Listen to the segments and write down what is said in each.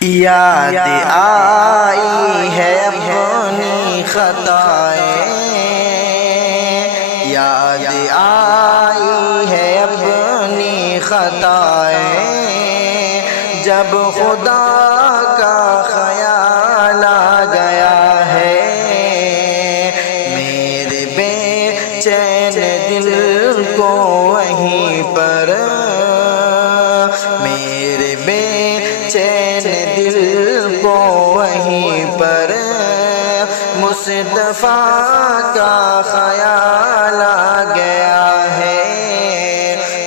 یاد آئی ہے اپنی خطائیں، یاد آئی ہے اپنی خطائیں، جب خدا کا خیال آ گیا ہے میرے بے چین دل کو وہیں پر، میرے بے چین دل کو وہیں پر مصطفیٰ کا خیال آ گیا ہے،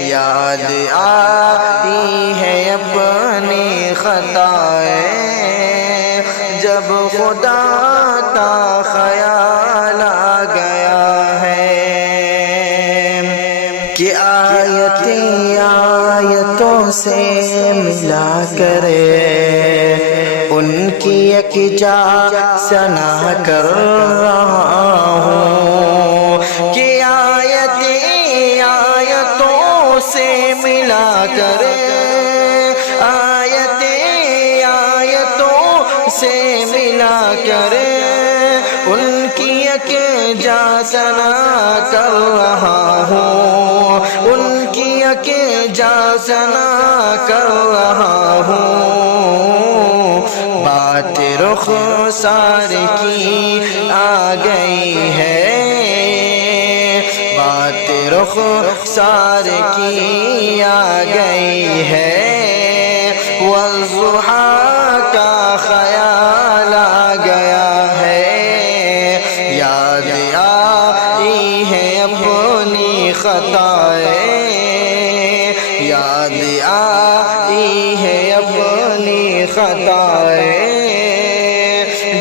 یاد آئی ہے اپنی خطائیں، جب خدا کا خیال آ گیا ہے کہ آیتیں آیتوں سے ملا کرے ان کی ایک جا ثنا کر رہا ہوں، کہ آیتیں آیتوں سے ملا کر، آیتیں آیتوں سے ملا کر ان کی ایک جا ثنا کر رہا ہوں، ان کی ایک جا ثنا کر رہا ہوں، بات رخسار کی آ گئی ہے، بات رخسار کی آ گئی ہے، والضحیٰ کا خیال آ گیا ہے، یاد آئی ہے اپنی خطائیں، یاد آئی ہے اپنی خطائیں،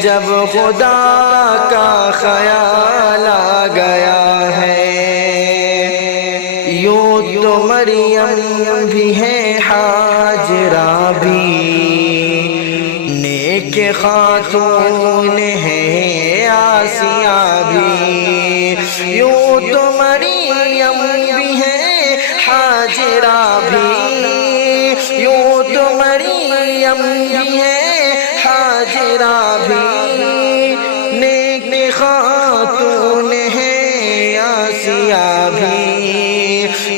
جب خدا کا خیال آ گیا ہے، یوں تو مریم بھی ہے حاجرہ بھی نیک خاتون ہے آسیہ بھی، یوں تو مریم بھی ہے حاجرہ بھی، یوں تو مریم بھی ہے حاجرہ بھی، نیک خاتون ہے آسیہ بھی،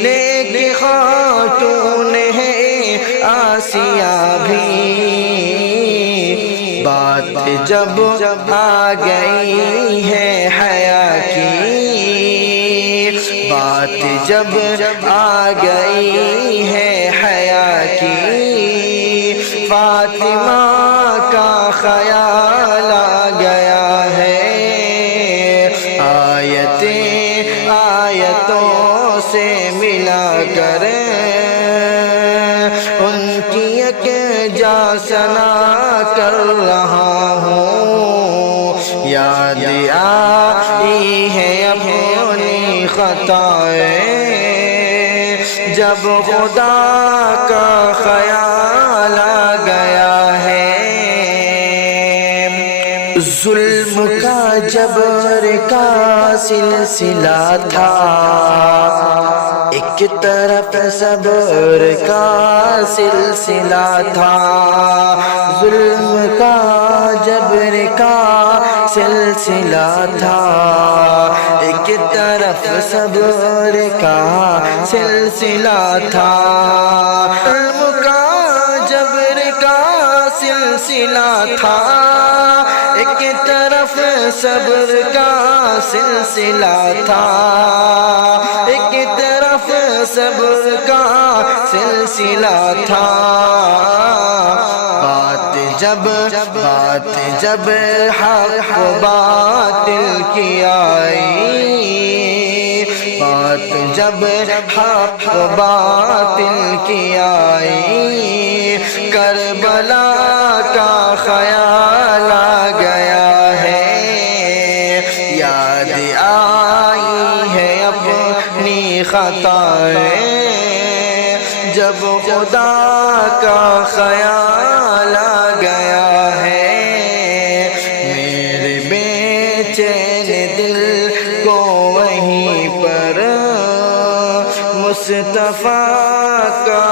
نیک خاتون ہے آسیہ بھی، بات جب آ گئی ہے حیا کی، بات جب آ گئی ہے حیا کی، فاطمہ کا خیال آ گیا ہے، آیتیں آیتوں سے ملا کر ان کی ایک جا ثنا کر رہا ہوں، یاد آئی ہے اپنی خطائیں، جب خدا کا خیال آ گیا ہے، ظلم کا جبر کا سلسلہ تھا، ایک طرف صبر کا سلسلہ تھا، ظلم کا جبر کا سلسلہ تھا، ایک طرف صبر کا سلسلہ تھا، ظلم کا جبر کا سلسلہ تھا، ایک طرف صبر کا سلسلہ تھا، ایک طرف صبر کا سلسلہ تھا، بات جب حق باطل کی آئی، بات جب حق باطل کی آئی، کربلا کا خیال آ گیا ہے، یاد آئی ہے اپنی خطائیں، جب خدا کا خیال آ گیا ہے، میرے بے چین دل کو وہیں پر مصطفیٰ کا